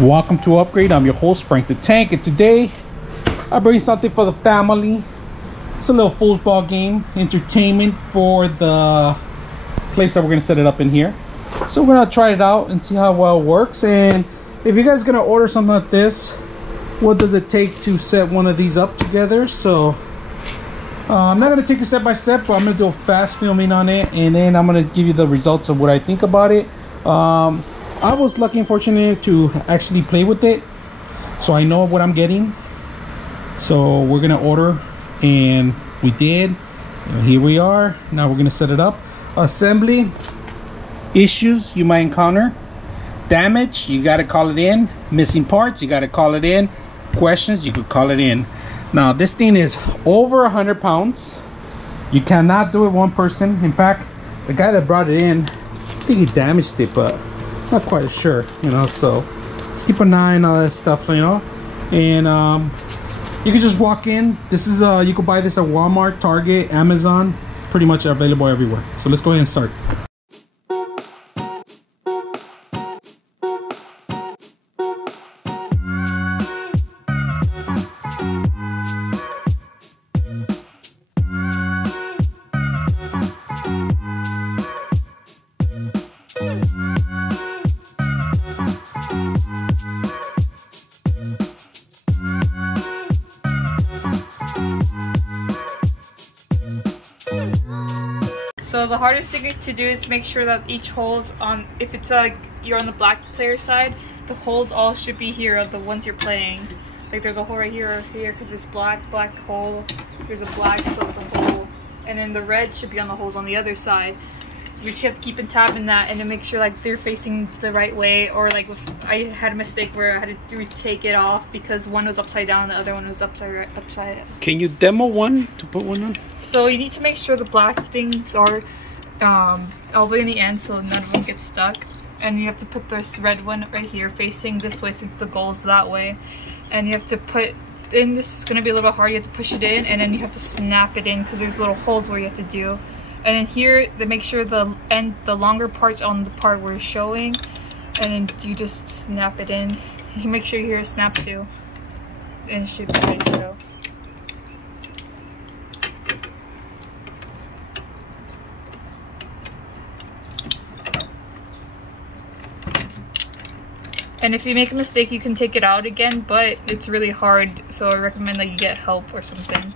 Welcome to Upgrade. I'm your host Frank the Tank, and today I bring something for the family. It's a little foosball game, entertainment for the place that we're gonna set it up in here. So we're gonna try it out and see how well it works. And if you guys are gonna order something like this, what does it take to set one of these up together? So I'm not gonna take it step by step, but I'm gonna do a fast filming on it, and then I'm gonna give you the results of what I think about it. I was lucky and fortunate to actually play with it, so I know what I'm getting. So we're gonna order, and we did. Here we are. Now we're gonna set it up. Assembly issues you might encounter. Damage, you gotta call it in. Missing parts, you gotta call it in. Questions, you could call it in. Now this thing is over 100 pounds. You cannot do it one person. In fact, the guy that brought it in, I think he damaged it, but not quite sure, you know. So just keep an eye on all that stuff, you know. And you can just walk in. This is you can buy this at Walmart, Target, Amazon. It's pretty much available everywhere. So let's go ahead and start. So the hardest thing to do is make sure that each hole's on, if it's like you're on the black player side, the holes all should be here, the ones you're playing. Like there's a hole right here or here because it's black hole, there's a black, so it's a hole, and then the red should be on the holes on the other side. You just have to keep on tapping that and then make sure like they're facing the right way. Or like if I had a mistake where I had to take it off because one was upside down and the other one was upside. Can you demo one to put one on? So you need to make sure the black things are all the way in the end so none of them get stuck. And you have to put this red one right here facing this way since the goal is that way. And you have to put in, this is going to be a little hard, you have to push it in and then you have to snap it in because there's little holes where you have to do. And then here, they make sure the longer part's on the part we're showing, and then you just snap it in. You make sure you hear a snap too, and it should be ready to go. And if you make a mistake, you can take it out again, but it's really hard, so I recommend that you get help or something.